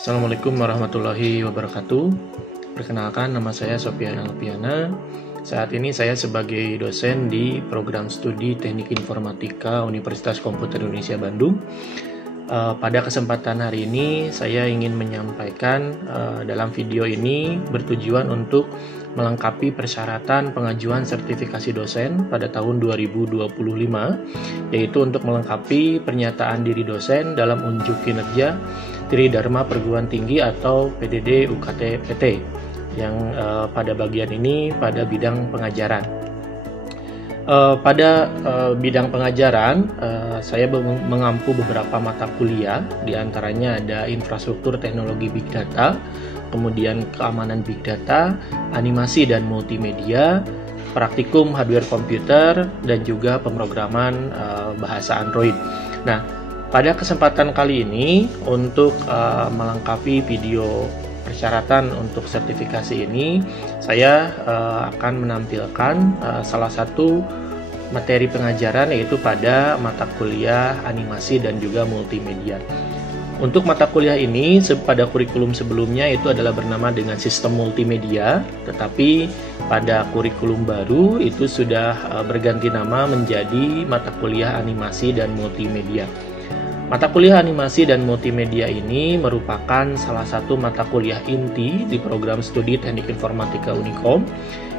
Assalamualaikum warahmatullahi wabarakatuh. Perkenalkan, nama saya Sofian Alpiana. Saat ini saya sebagai dosen di program studi Teknik Informatika Universitas Komputer Indonesia Bandung. Pada kesempatan hari ini saya ingin menyampaikan dalam video ini bertujuan untuk melengkapi persyaratan pengajuan sertifikasi dosen pada tahun 2025, yaitu untuk melengkapi pernyataan diri dosen dalam unjuk kinerja Tridharma Perguruan Tinggi atau PDD UKT PT yang pada bagian ini pada bidang pengajaran. Pada bidang pengajaran saya mengampu beberapa mata kuliah, diantaranya ada infrastruktur teknologi big data, kemudian keamanan big data, animasi dan multimedia, praktikum hardware komputer, dan juga pemrograman bahasa Android. Nah, pada kesempatan kali ini untuk melengkapi video persyaratan untuk sertifikasi ini, saya akan menampilkan salah satu materi pengajaran, yaitu pada mata kuliah animasi dan juga multimedia. Untuk mata kuliah ini pada kurikulum sebelumnya itu adalah bernama dengan sistem multimedia, tetapi pada kurikulum baru itu sudah berganti nama menjadi mata kuliah animasi dan multimedia. Mata kuliah animasi dan multimedia ini merupakan salah satu mata kuliah inti di program studi Teknik Informatika Unicom,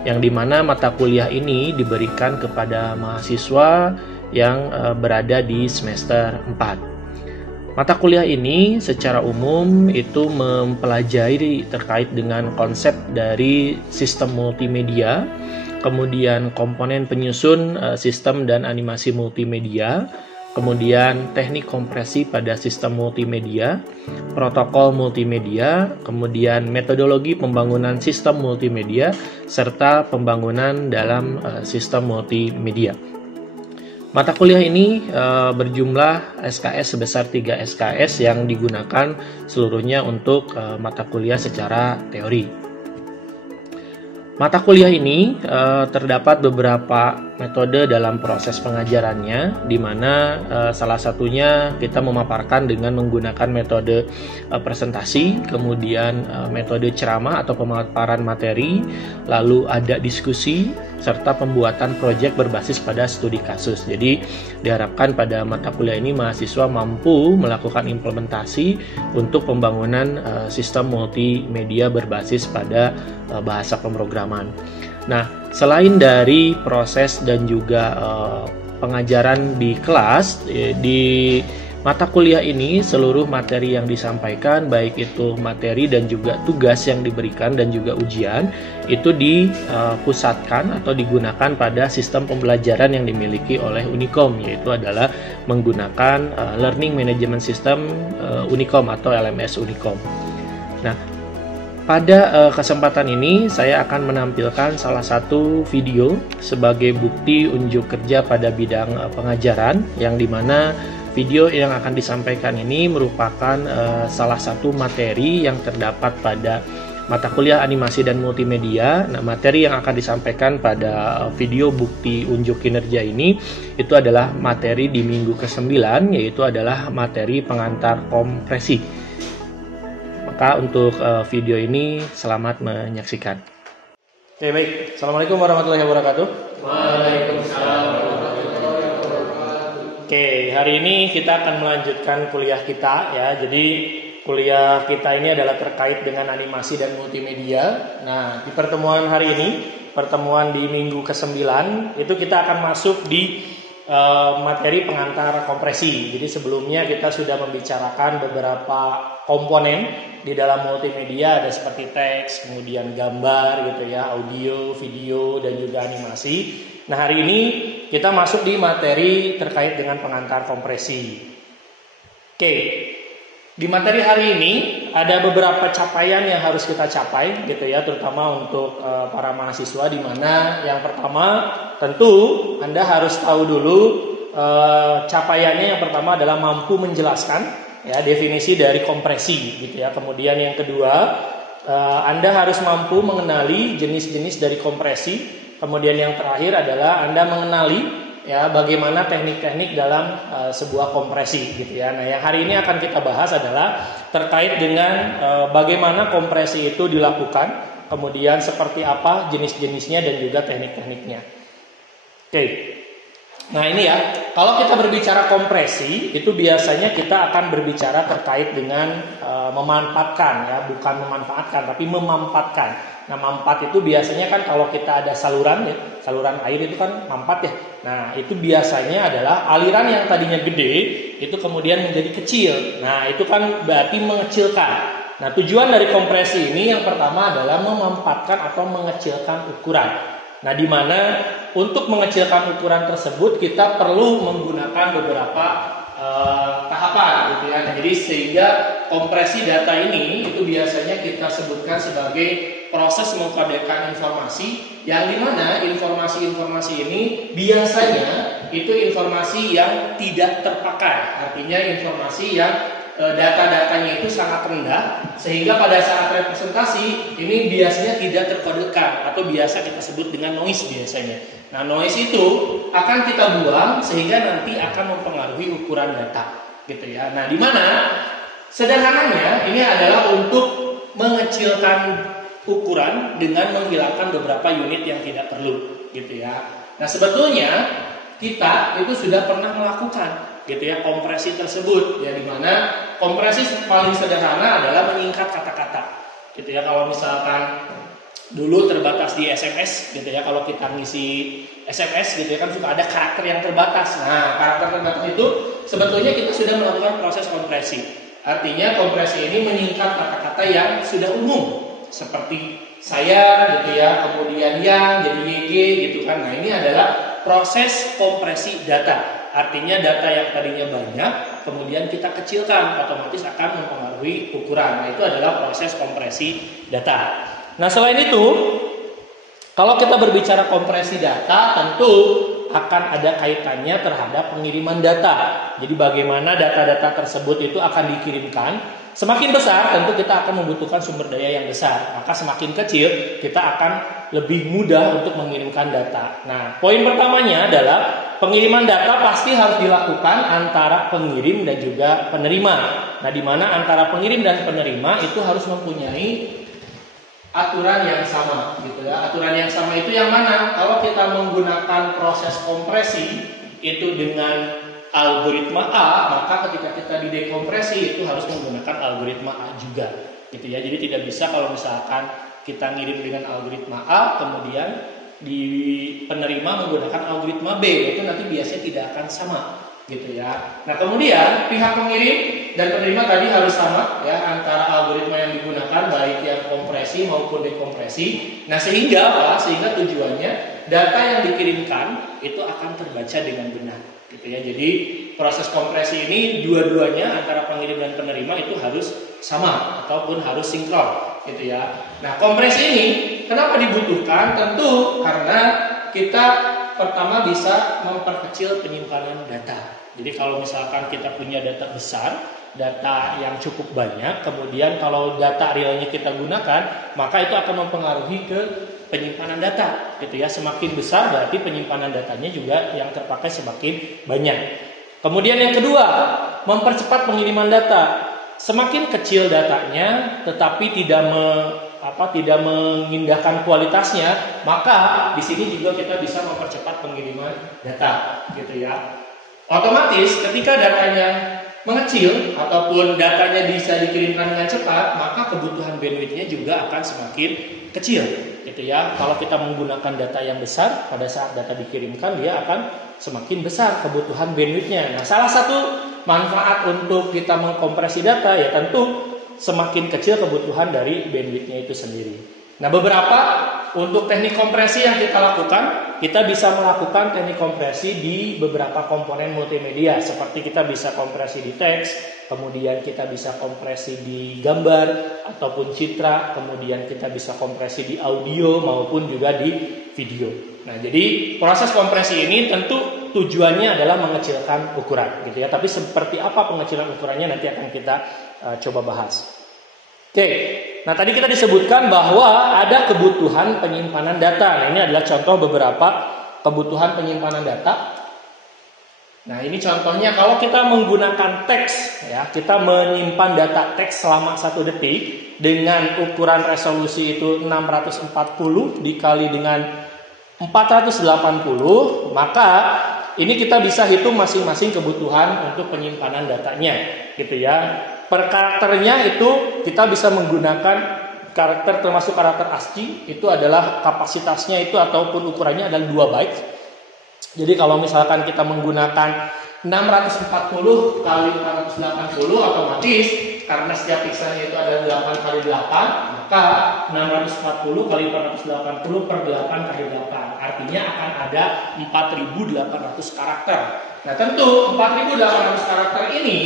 yang dimana mata kuliah ini diberikan kepada mahasiswa yang berada di semester 4. Mata kuliah ini secara umum itu mempelajari terkait dengan konsep dari sistem multimedia, kemudian komponen penyusun sistem dan animasi multimedia, kemudian teknik kompresi pada sistem multimedia, protokol multimedia, kemudian metodologi pembangunan sistem multimedia, serta pembangunan dalam sistem multimedia. Mata kuliah ini berjumlah SKS sebesar 3 SKS yang digunakan seluruhnya untuk mata kuliah secara teori. Mata kuliah ini terdapat beberapa metode dalam proses pengajarannya, di mana salah satunya kita memaparkan dengan menggunakan metode presentasi, kemudian metode ceramah atau pemaparan materi, lalu ada diskusi, serta pembuatan proyek berbasis pada studi kasus. Jadi diharapkan pada mata kuliah ini mahasiswa mampu melakukan implementasi untuk pembangunan sistem multimedia berbasis pada bahasa pemrograman. Nah, selain dari proses dan juga pengajaran di kelas, di mata kuliah ini seluruh materi yang disampaikan, baik itu materi dan juga tugas yang diberikan dan juga ujian, itu dipusatkan atau digunakan pada sistem pembelajaran yang dimiliki oleh Unicom, yaitu adalah menggunakan Learning Management System Unicom atau LMS Unicom. Nah, pada kesempatan ini saya akan menampilkan salah satu video sebagai bukti unjuk kerja pada bidang pengajaran, yang dimana video yang akan disampaikan ini merupakan salah satu materi yang terdapat pada mata kuliah animasi dan multimedia. Nah, materi yang akan disampaikan pada video bukti unjuk kinerja ini itu adalah materi di minggu ke-9, yaitu adalah materi pengantar kompresi. Maka untuk video ini selamat menyaksikan. Oke, baik. Assalamualaikum warahmatullahi wabarakatuh. Waalaikumsalam. Oke, hari ini kita akan melanjutkan kuliah kita ya. Jadi kuliah kita ini adalah terkait dengan animasi dan multimedia. Nah, di pertemuan hari ini, pertemuan di minggu ke-9, itu kita akan masuk di materi pengantar kompresi. Jadi sebelumnya kita sudah membicarakan beberapa komponen di dalam multimedia, ada seperti teks, kemudian gambar gitu ya, audio, video, dan juga animasi. Nah, hari ini kita masuk di materi terkait dengan pengantar kompresi. Oke, di materi hari ini ada beberapa capaian yang harus kita capai gitu ya, terutama untuk para mahasiswa, di mana yang pertama tentu Anda harus tahu dulu capaiannya. Yang pertama adalah mampu menjelaskan ya definisi dari kompresi gitu ya. Kemudian yang kedua, Anda harus mampu mengenali jenis-jenis dari kompresi. Kemudian yang terakhir adalah Anda mengenali ya bagaimana teknik-teknik dalam sebuah kompresi gitu ya. Nah, yang hari ini akan kita bahas adalah terkait dengan bagaimana kompresi itu dilakukan, kemudian seperti apa jenis-jenisnya dan juga teknik-tekniknya. Oke. Nah, ini ya, kalau kita berbicara kompresi itu biasanya kita akan berbicara terkait dengan memanfaatkan ya, bukan memanfaatkan tapi memampatkan. Nah, mampat itu biasanya kan kalau kita ada saluran ya, saluran air itu kan mampat ya. Nah, itu biasanya adalah aliran yang tadinya gede itu kemudian menjadi kecil. Nah, itu kan berarti mengecilkan. Nah, tujuan dari kompresi ini yang pertama adalah memampatkan atau mengecilkan ukuran. Nah, di mana untuk mengecilkan ukuran tersebut kita perlu menggunakan beberapa tahapan gitu ya. Nah, jadi sehingga kompresi data ini itu biasanya kita sebutkan sebagai proses mengkodekan informasi, yang dimana informasi-informasi ini biasanya itu informasi yang tidak terpakai, artinya informasi yang data-datanya itu sangat rendah, sehingga pada saat representasi ini biasanya tidak terkodekan atau biasa kita sebut dengan noise biasanya. Nah, noise itu akan kita buang sehingga nanti akan mempengaruhi ukuran data gitu ya. Nah, di mana sederhananya ini adalah untuk mengecilkan ukuran dengan menghilangkan beberapa unit yang tidak perlu gitu ya. Nah, sebetulnya kita itu sudah pernah melakukan gitu ya kompresi tersebut ya, di mana kompresi paling sederhana adalah menyingkat kata-kata gitu ya. Kalau misalkan dulu terbatas di SMS gitu ya, kalau kita ngisi SMS gitu ya kan suka ada karakter yang terbatas. Nah, karakter terbatas itu sebetulnya kita sudah melakukan proses kompresi. Artinya kompresi ini menyingkat kata-kata yang sudah umum seperti saya gitu ya, kemudian yang jadi YG gitu kan. Nah, ini adalah proses kompresi data. Artinya data yang tadinya banyak kemudian kita kecilkan, otomatis akan mempengaruhi ukuran. Nah, itu adalah proses kompresi data. Nah, selain itu, kalau kita berbicara kompresi data, tentu akan ada kaitannya terhadap pengiriman data. Jadi bagaimana data-data tersebut itu akan dikirimkan. Semakin besar tentu kita akan membutuhkan sumber daya yang besar. Maka semakin kecil kita akan lebih mudah untuk mengirimkan data. Nah, poin pertamanya adalah pengiriman data pasti harus dilakukan antara pengirim dan juga penerima. Nah, di mana antara pengirim dan penerima itu harus mempunyai aturan yang sama gitu ya. Aturan yang sama itu yang mana? Kalau kita menggunakan proses kompresi itu dengan algoritma A, maka ketika kita didekompresi itu harus menggunakan algoritma A juga gitu ya. Jadi tidak bisa kalau misalkan kita ngirim dengan algoritma A kemudian di penerima menggunakan algoritma B, itu nanti biasanya tidak akan sama gitu ya. Nah, kemudian pihak pengirim dan penerima tadi harus sama ya antara algoritma yang digunakan baik yang kompresi maupun dekompresi. Nah, sehingga tujuannya data yang dikirimkan itu akan terbaca dengan benar gitu ya. Jadi proses kompresi ini dua-duanya antara pengirim dan penerima itu harus sama ataupun harus sinkron gitu ya. Nah, kompresi ini kenapa dibutuhkan? Tentu karena kita pertama bisa memperkecil penyimpanan data. Jadi kalau misalkan kita punya data besar, data yang cukup banyak, kemudian kalau data realnya kita gunakan, maka itu akan mempengaruhi ke penyimpanan data gitu ya. Semakin besar berarti penyimpanan datanya juga yang terpakai semakin banyak. Kemudian yang kedua, mempercepat pengiriman data. Semakin kecil datanya tetapi tidak mengindahkan kualitasnya, maka di sini juga kita bisa mempercepat pengiriman data gitu ya. Otomatis ketika datanya mengecil ataupun datanya bisa dikirimkan dengan cepat, maka kebutuhan bandwidth-nya juga akan semakin kecil gitu ya. Kalau kita menggunakan data yang besar, pada saat data dikirimkan dia akan semakin besar kebutuhan bandwidth-nya. Nah, salah satu manfaat untuk kita mengkompresi data ya tentu semakin kecil kebutuhan dari bandwidth-nya itu sendiri. Nah, beberapa untuk teknik kompresi yang kita lakukan, kita bisa melakukan teknik kompresi di beberapa komponen multimedia, seperti kita bisa kompresi di teks, kemudian kita bisa kompresi di gambar ataupun citra, kemudian kita bisa kompresi di audio maupun juga di video. Nah, jadi proses kompresi ini tentu tujuannya adalah mengecilkan ukuran, gitu ya. Tapi seperti apa pengecilan ukurannya nanti akan kita coba bahas. Oke, nah tadi kita disebutkan bahwa ada kebutuhan penyimpanan data. Nah, ini adalah contoh beberapa kebutuhan penyimpanan data. Nah, ini contohnya kalau kita menggunakan teks, ya, kita menyimpan data teks selama 1 detik dengan ukuran resolusi itu 640 dikali dengan 480, maka ini kita bisa hitung masing-masing kebutuhan untuk penyimpanan datanya, gitu ya. Per karakternya itu kita bisa menggunakan karakter termasuk karakter ASCII, itu adalah kapasitasnya itu ataupun ukurannya adalah 2 byte. Jadi kalau misalkan kita menggunakan 640 kali 480 otomatis karena setiap pixelnya itu ada 8 kali 8, maka 640 kali 480 per 8 kali 8 artinya akan ada 4.800 karakter. Nah, tentu 4.800 karakter ini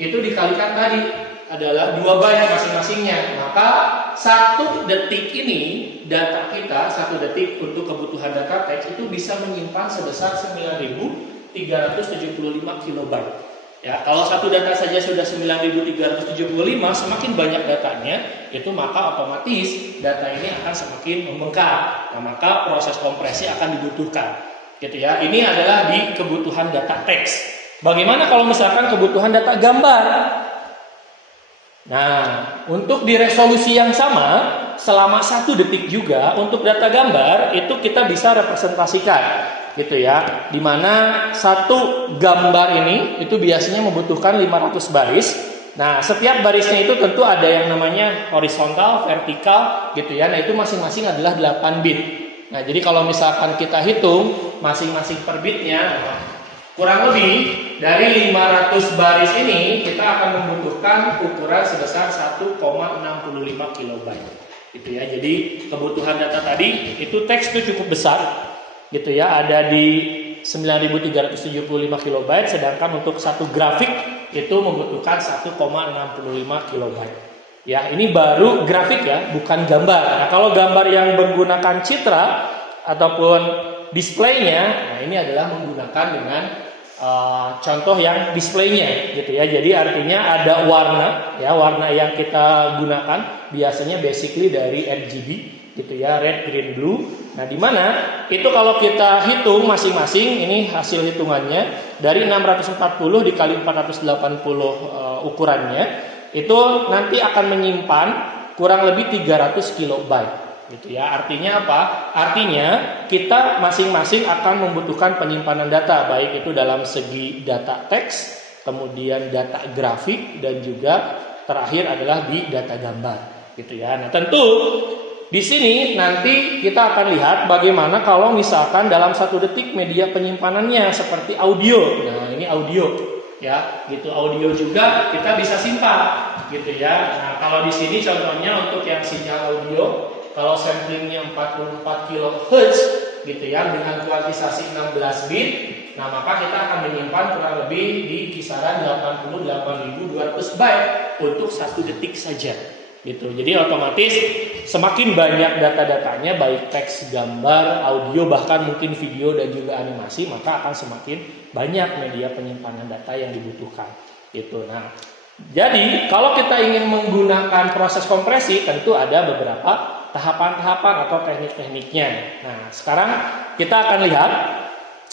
itu dikalikan tadi adalah 2 byte masing-masingnya. Maka 1 detik ini data kita 1 detik untuk kebutuhan data teks itu bisa menyimpan sebesar 9.375 kilobyte. Ya, kalau 1 data saja sudah 9.375, semakin banyak datanya, itu maka otomatis data ini akan semakin membengkak. Nah, maka proses kompresi akan dibutuhkan. Gitu ya. Ini adalah di kebutuhan data teks. Bagaimana kalau misalkan kebutuhan data gambar? Nah, untuk di resolusi yang sama, selama 1 detik juga untuk data gambar itu kita bisa representasikan, gitu ya. Dimana 1 gambar ini itu biasanya membutuhkan 500 baris. Nah, setiap barisnya itu tentu ada yang namanya horizontal, vertikal, gitu ya. Nah, itu masing-masing adalah 8 bit. Nah, jadi kalau misalkan kita hitung masing-masing per bitnya, kurang lebih dari 500 baris ini kita akan membutuhkan ukuran sebesar 1,65 kilobyte, gitu ya. Jadi kebutuhan data tadi itu teks itu cukup besar, gitu ya. Ada di 9.375 kilobyte, sedangkan untuk 1 grafik itu membutuhkan 1,65 kilobyte. Ya, ini baru grafik ya, bukan gambar. Nah, kalau gambar yang menggunakan citra ataupun displaynya, nah ini adalah menggunakan dengan contoh yang displaynya, gitu ya. Jadi artinya ada warna, ya, warna yang kita gunakan biasanya basically dari RGB, gitu ya, red, green, blue. Nah, di mana itu kalau kita hitung masing-masing, ini hasil hitungannya dari 640 dikali 480 ukurannya, itu nanti akan menyimpan kurang lebih 300 kilobyte. Gitu ya. Artinya apa? Artinya kita masing-masing akan membutuhkan penyimpanan data, baik itu dalam segi data teks, kemudian data grafik, dan juga terakhir adalah di data gambar, gitu ya. Nah, tentu di sini nanti kita akan lihat bagaimana kalau misalkan dalam 1 detik media penyimpanannya seperti audio. Nah, ini audio, ya, gitu. Audio juga kita bisa simpan, gitu ya. Nah, kalau di sini contohnya untuk yang sinyal audio, kalau samplingnya 44 kHz, gitu ya, dengan kuantisasi 16 bit, nah maka kita akan menyimpan kurang lebih di kisaran 88.200 byte untuk 1 detik saja, gitu. Jadi otomatis semakin banyak data-datanya, baik teks, gambar, audio, bahkan mungkin video dan juga animasi, maka akan semakin banyak media penyimpanan data yang dibutuhkan, gitu. Nah, jadi kalau kita ingin menggunakan proses kompresi, tentu ada beberapa tahapan-tahapan atau teknik-tekniknya. Nah, sekarang kita akan lihat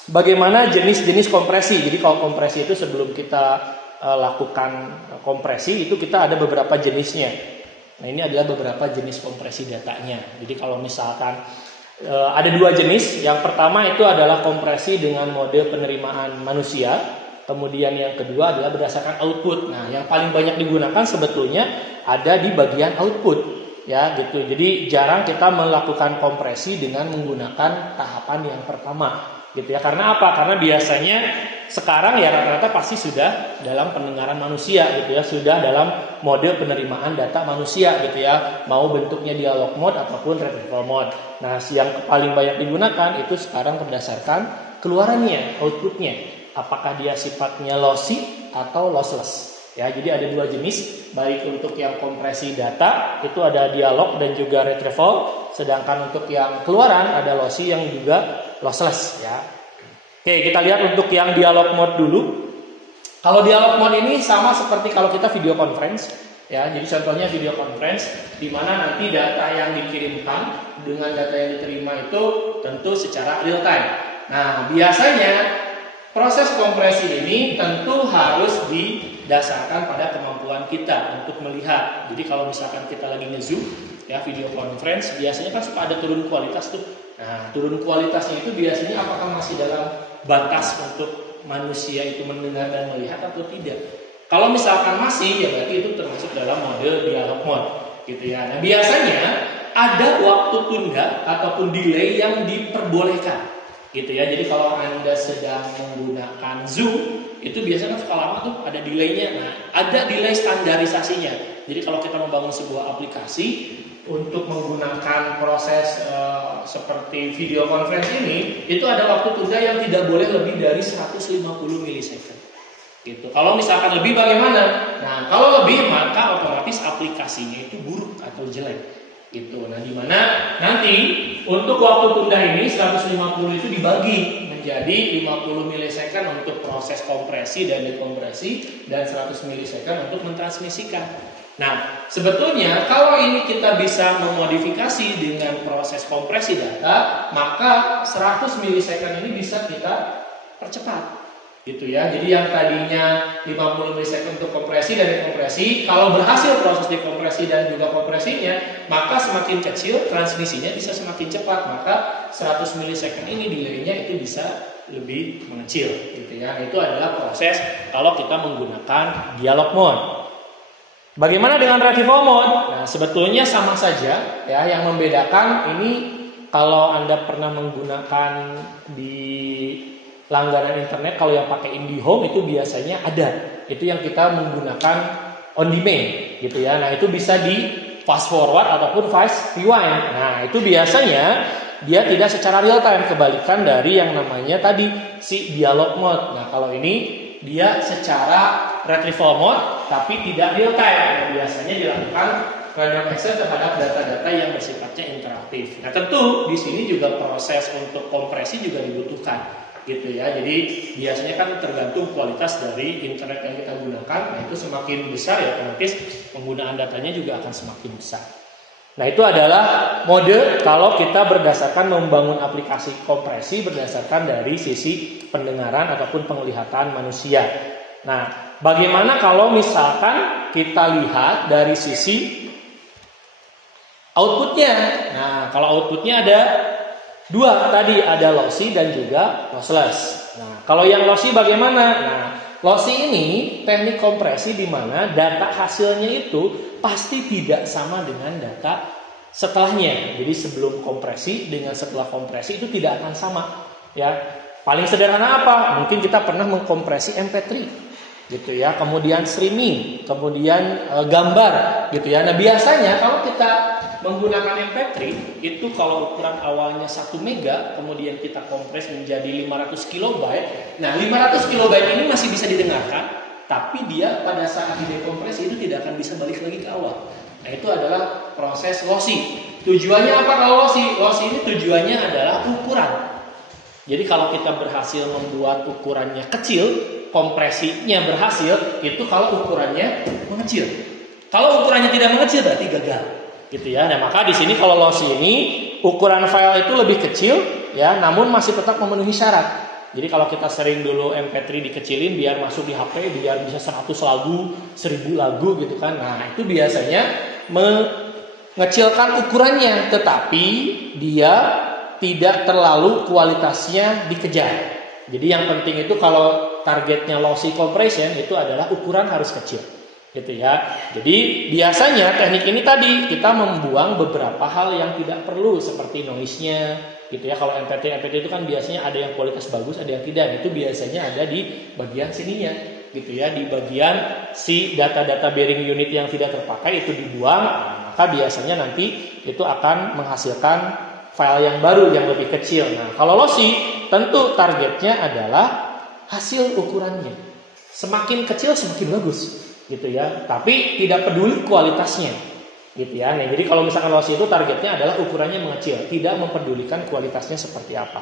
bagaimana jenis-jenis kompresi. Jadi kalau kompresi itu sebelum kita lakukan kompresi itu kita ada beberapa jenisnya. Nah, ini adalah beberapa jenis kompresi datanya. Jadi kalau misalkan ada 2 jenis. Yang pertama itu adalah kompresi dengan mode penerimaan manusia. Kemudian yang kedua adalah berdasarkan output. Nah, yang paling banyak digunakan sebetulnya ada di bagian output. Ya, gitu. Jadi jarang kita melakukan kompresi dengan menggunakan tahapan yang pertama, gitu ya. Karena apa? Karena biasanya sekarang ya rata-rata pasti sudah dalam pendengaran manusia gitu ya, sudah dalam mode penerimaan data manusia gitu ya, mau bentuknya dialog mode ataupun retrieval mode. Nah, yang paling banyak digunakan itu sekarang berdasarkan keluarannya, outputnya, apakah dia sifatnya lossy atau lossless. Ya, jadi ada dua jenis, baik untuk yang kompresi data itu ada dialog dan juga retrieval, sedangkan untuk yang keluaran ada lossy yang juga lossless ya. Oke, kita lihat untuk yang dialog mode dulu. Kalau dialog mode ini sama seperti kalau kita video conference ya. Jadi contohnya video conference di mana nanti data yang dikirimkan dengan data yang diterima itu tentu secara real time. Nah, biasanya proses kompresi ini tentu harus didasarkan pada kemampuan kita untuk melihat. Jadi kalau misalkan kita lagi nge-zoom ya video conference, biasanya kan suka ada turun kualitas tuh. Nah, turun kualitasnya itu biasanya apakah masih dalam batas untuk manusia itu mendengar dan melihat atau tidak. Kalau misalkan masih, ya berarti itu termasuk dalam mode dialog mode gitu ya. Nah, biasanya ada waktu tunda ataupun delay yang diperbolehkan gitu ya. Jadi kalau Anda sedang menggunakan Zoom, itu biasanya suka lama tuh ada delaynya. Nah, ada delay standarisasinya. Jadi kalau kita membangun sebuah aplikasi untuk menggunakan proses seperti video conference ini, itu ada waktu tunda yang tidak boleh lebih dari 150 milisecond. Gitu. Kalau misalkan lebih bagaimana? Nah, kalau lebih maka otomatis aplikasinya itu buruk atau jelek. Gitu. Nah, di mana nanti untuk waktu tunda ini 150 itu dibagi menjadi 50 milisecond untuk proses kompresi dan dekompresi dan 100 milisecond untuk mentransmisikan. Nah, sebetulnya kalau ini kita bisa memodifikasi dengan proses kompresi data, maka 100 milisecond ini bisa kita percepat. Gitu ya. Jadi yang tadinya 50 milisecond untuk kompresi dan dekompresi, kalau berhasil proses dekompresi dan juga kompresinya, maka semakin kecil transmisinya bisa semakin cepat, maka 100 milisecond ini delaynya itu bisa lebih mengecil gitu ya. Itu adalah proses kalau kita menggunakan dialog mode. Bagaimana dengan retrieval mode? Nah, sebetulnya sama saja ya, yang membedakan ini kalau Anda pernah menggunakan di langganan internet, kalau yang pakai IndiHome itu biasanya ada. Itu yang kita menggunakan on demand gitu ya. Nah, itu bisa di fast forward ataupun fast rewind. Nah, itu biasanya dia tidak secara real time, kebalikan dari yang namanya tadi si dialog mode. Nah, kalau ini dia secara retrieval mode tapi tidak real time. Nah, biasanya dilakukan random access terhadap data-data yang bersifatnya interaktif. Nah, tentu di sini juga proses untuk kompresi juga dibutuhkan. Gitu ya. Jadi biasanya kan tergantung kualitas dari internet yang kita gunakan. Nah, itu semakin besar ya otomatis penggunaan datanya juga akan semakin besar. Nah, itu adalah mode kalau kita berdasarkan membangun aplikasi kompresi berdasarkan dari sisi pendengaran ataupun penglihatan manusia. Nah, bagaimana kalau misalkan kita lihat dari sisi outputnya? Nah, kalau outputnya ada dua tadi, ada lossy dan juga lossless. Nah, kalau yang lossy bagaimana? Nah, lossy ini teknik kompresi di mana data hasilnya itu pasti tidak sama dengan data setelahnya. Jadi sebelum kompresi dengan setelah kompresi itu tidak akan sama. Ya, paling sederhana apa? Mungkin kita pernah mengkompresi MP3, gitu ya. Kemudian streaming, kemudian gambar, gitu ya. Nah, biasanya kalau kita menggunakan MP3 itu kalau ukuran awalnya 1 mega kemudian kita kompres menjadi 500 kilobyte. Nah, 500 kilobyte ini masih bisa didengarkan, tapi dia pada saat didekompresi itu tidak akan bisa balik lagi ke awal. Nah, itu adalah proses lossy. Tujuannya apa kalau lossy? Lossy ini tujuannya adalah ukuran. Jadi kalau kita berhasil membuat ukurannya kecil, kompresinya berhasil, itu kalau ukurannya mengecil. Kalau ukurannya tidak mengecil berarti gagal. Gitu ya. Nah, maka di sini kalau lossy ini ukuran file itu lebih kecil ya, namun masih tetap memenuhi syarat. Jadi kalau kita sering dulu MP3 dikecilin biar masuk di HP, biar bisa 100 lagu, 1000 lagu gitu kan. Nah, itu biasanya mengecilkan ukurannya, tetapi dia tidak terlalu kualitasnya dikejar. Jadi yang penting itu kalau targetnya lossy compression itu adalah ukuran harus kecil. Gitu ya. Jadi biasanya teknik ini tadi kita membuang beberapa hal yang tidak perlu seperti noise-nya, gitu ya. Kalau MPT itu kan biasanya ada yang kualitas bagus, ada yang tidak. Itu biasanya ada di bagian sininya, gitu ya. Di bagian si data-data bearing unit yang tidak terpakai itu dibuang, maka biasanya nanti itu akan menghasilkan file yang baru yang lebih kecil. Nah, kalau lossy tentu targetnya adalah hasil ukurannya. Semakin kecil semakin bagus, gitu ya. Tapi tidak peduli kualitasnya, gitu ya. Nah, jadi kalau misalkan lossy itu targetnya adalah ukurannya mengecil, tidak memperdulikan kualitasnya seperti apa.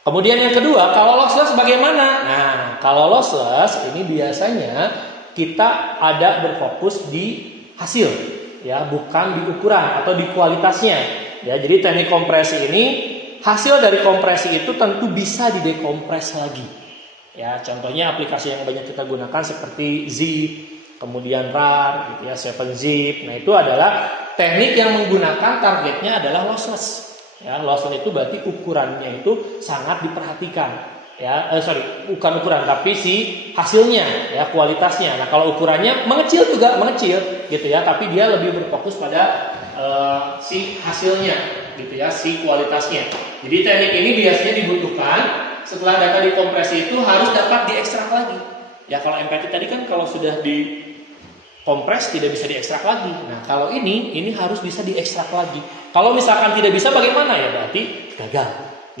Kemudian yang kedua, kalau lossless bagaimana? Nah, kalau lossless ini biasanya kita ada berfokus di hasil, ya, bukan di ukuran atau di kualitasnya. Ya, jadi teknik kompresi ini hasil dari kompresi itu tentu bisa didekompres lagi. Ya, contohnya aplikasi yang banyak kita gunakan seperti zip, kemudian RAR, gitu ya, 7zip. Nah, itu adalah teknik yang menggunakan targetnya adalah lossless. Ya, lossless itu berarti ukurannya itu sangat diperhatikan. Ya, bukan ukuran tapi si hasilnya, ya, kualitasnya. Nah, kalau ukurannya mengecil juga mengecil, gitu ya, tapi dia lebih berfokus pada si hasilnya, gitu ya, si kualitasnya. Jadi teknik ini biasanya dibutuhkan setelah data dikompresi itu harus dapat diekstrak lagi. Ya, kalau MPT tadi kan kalau sudah dikompres tidak bisa diekstrak lagi. Nah, kalau ini harus bisa diekstrak lagi. Kalau misalkan tidak bisa bagaimana, ya berarti gagal,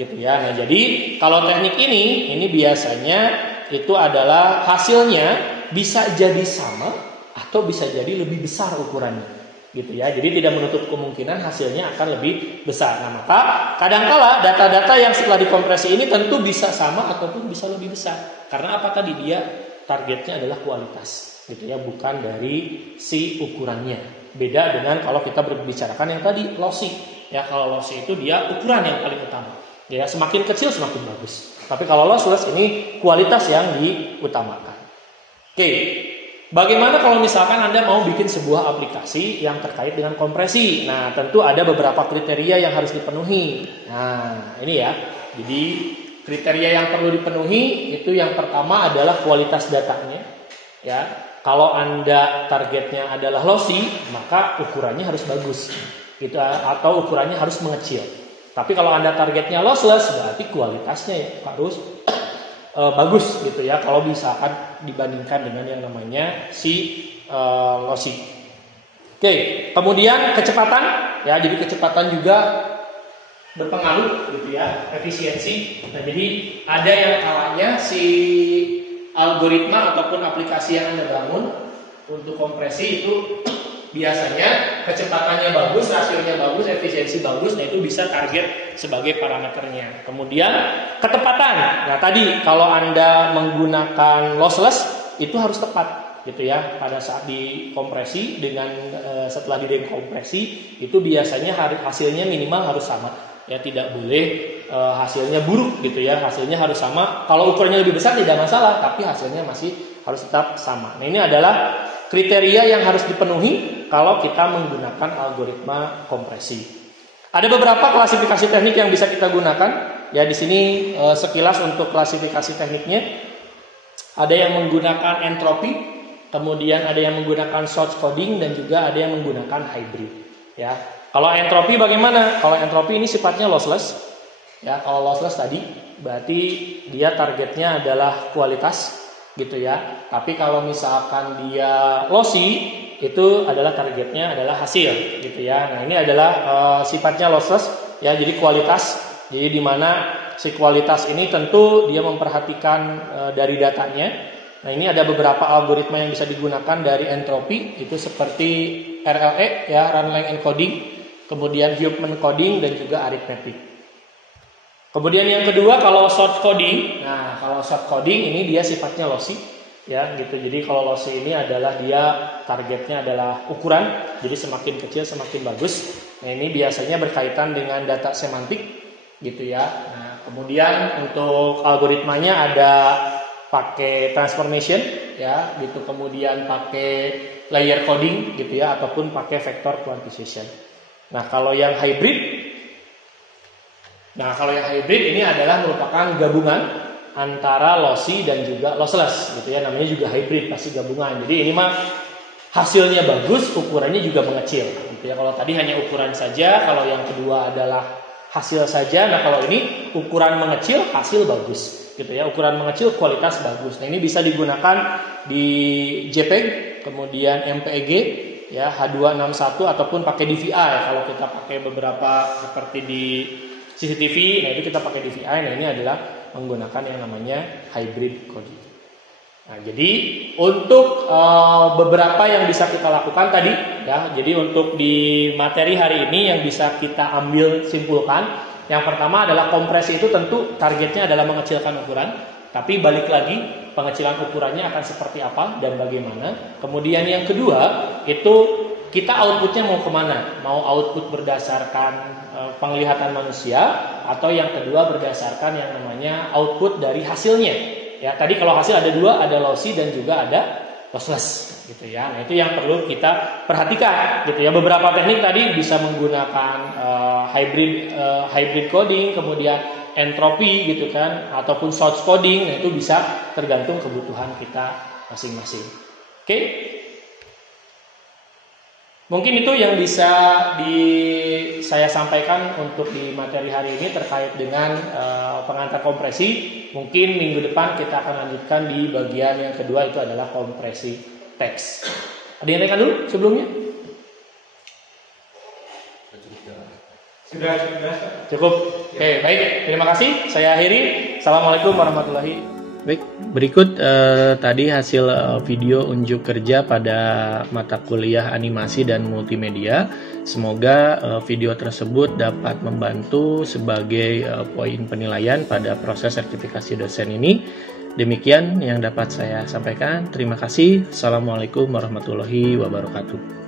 gitu ya. Nah, jadi kalau teknik ini biasanya itu adalah hasilnya bisa jadi sama atau bisa jadi lebih besar ukurannya, gitu ya. Jadi tidak menutup kemungkinan hasilnya akan lebih besar. Nah, maka kadangkala data-data yang setelah dikompresi ini tentu bisa sama ataupun bisa lebih besar. Karena apa tadi, dia targetnya adalah kualitas, gitu ya, bukan dari si ukurannya. Beda dengan kalau kita berbicarakan yang tadi lossy. Ya, kalau lossy itu dia ukuran yang paling utama. Ya, semakin kecil semakin bagus. Tapi kalau lossless ini kualitas yang diutamakan. Oke. Bagaimana kalau misalkan Anda mau bikin sebuah aplikasi yang terkait dengan kompresi? Nah, tentu ada beberapa kriteria yang harus dipenuhi. Nah, ini ya. Jadi, kriteria yang perlu dipenuhi itu yang pertama adalah kualitas datanya. Ya, kalau Anda targetnya adalah lossy, maka ukurannya harus bagus. Gitu, atau ukurannya harus mengecil. Tapi kalau Anda targetnya lossless, berarti kualitasnya ya harus bagus, gitu ya, kalau misalkan dibandingkan dengan yang namanya si lossy. Oke, kemudian kecepatan, ya, jadi kecepatan juga berpengaruh, gitu ya, efisiensi. Nah, jadi ada yang kalanya si algoritma ataupun aplikasi yang Anda bangun untuk kompresi itu biasanya kecepatannya bagus, rasionya bagus, efisiensi bagus. Nah, itu bisa target sebagai parameternya. Kemudian ketepatan. Nah, tadi kalau Anda menggunakan lossless itu harus tepat, gitu ya, pada saat dikompresi dengan setelah didekompresi itu biasanya hasilnya minimal harus sama. Ya, tidak boleh hasilnya buruk, gitu ya. Hasilnya harus sama. Kalau ukurannya lebih besar tidak masalah, tapi hasilnya masih harus tetap sama. Nah, ini adalah kriteria yang harus dipenuhi kalau kita menggunakan algoritma kompresi. Ada beberapa klasifikasi teknik yang bisa kita gunakan. Ya, di sini sekilas untuk klasifikasi tekniknya. Ada yang menggunakan entropi, kemudian ada yang menggunakan source coding, dan juga ada yang menggunakan hybrid. Ya, kalau entropi bagaimana? Kalau entropi ini sifatnya lossless. Ya, kalau lossless tadi berarti dia targetnya adalah kualitas, gitu ya. Tapi kalau misalkan dia lossy, itu adalah targetnya adalah hasil, gitu ya. Nah, ini adalah sifatnya lossless, ya, jadi kualitas. Jadi di mana si kualitas ini tentu dia memperhatikan dari datanya. Nah, ini ada beberapa algoritma yang bisa digunakan dari entropi, itu seperti RLE, ya, run length encoding, kemudian Huffman coding, dan juga arithmetic. Kemudian yang kedua kalau short coding. Nah, kalau short coding ini dia sifatnya lossy, ya, gitu. Jadi kalau lossy ini adalah dia targetnya adalah ukuran. Jadi semakin kecil semakin bagus. Nah, ini biasanya berkaitan dengan data semantik, gitu ya. Nah, kemudian untuk algoritmanya ada pakai transformation, ya, gitu. Kemudian pakai layer coding, gitu ya, ataupun pakai vector quantization. Nah, kalau yang hybrid ini adalah merupakan gabungan antara lossy dan juga lossless, gitu ya. Namanya juga hybrid, pasti gabungan. Jadi ini mah hasilnya bagus, ukurannya juga mengecil, gitu ya. Kalau tadi hanya ukuran saja, kalau yang kedua adalah hasil saja. Nah, kalau ini ukuran mengecil, hasil bagus gitu ya. Ukuran mengecil, kualitas bagus. Nah, ini bisa digunakan di JPEG, kemudian MPEG ya, H261 ataupun pakai DVI ya. Kalau kita pakai beberapa seperti di CCTV, nah itu kita pakai DVI. Nah, ini adalah menggunakan yang namanya hybrid coding. Nah, jadi untuk beberapa yang bisa kita lakukan tadi ya. Jadi untuk di materi hari ini yang bisa kita ambil simpulkan, yang pertama adalah kompresi itu tentu targetnya adalah mengecilkan ukuran, tapi balik lagi pengecilan ukurannya akan seperti apa dan bagaimana. Kemudian yang kedua itu kita outputnya mau kemana? Mau output berdasarkan penglihatan manusia, atau yang kedua berdasarkan yang namanya output dari hasilnya. Ya, tadi kalau hasil ada dua, ada lossy dan juga ada lossless gitu ya. Nah, itu yang perlu kita perhatikan gitu ya. Beberapa teknik tadi bisa menggunakan hybrid coding, kemudian entropy gitu kan, ataupun source coding. Nah, itu bisa tergantung kebutuhan kita masing-masing. Oke? Mungkin itu yang bisa saya sampaikan untuk di materi hari ini terkait dengan pengantar kompresi. Mungkin minggu depan kita akan lanjutkan di bagian yang kedua, itu adalah kompresi teks. Ada yang tanyakan dulu sebelumnya? Sudah. Cukup. Oke, baik. Terima kasih. Saya akhiri. Assalamualaikum warahmatullahi wabarakatuh. Baik, berikut tadi hasil video unjuk kerja pada mata kuliah animasi dan multimedia. Semoga video tersebut dapat membantu sebagai poin penilaian pada proses sertifikasi dosen ini. Demikian yang dapat saya sampaikan. Terima kasih. Assalamualaikum warahmatullahi wabarakatuh.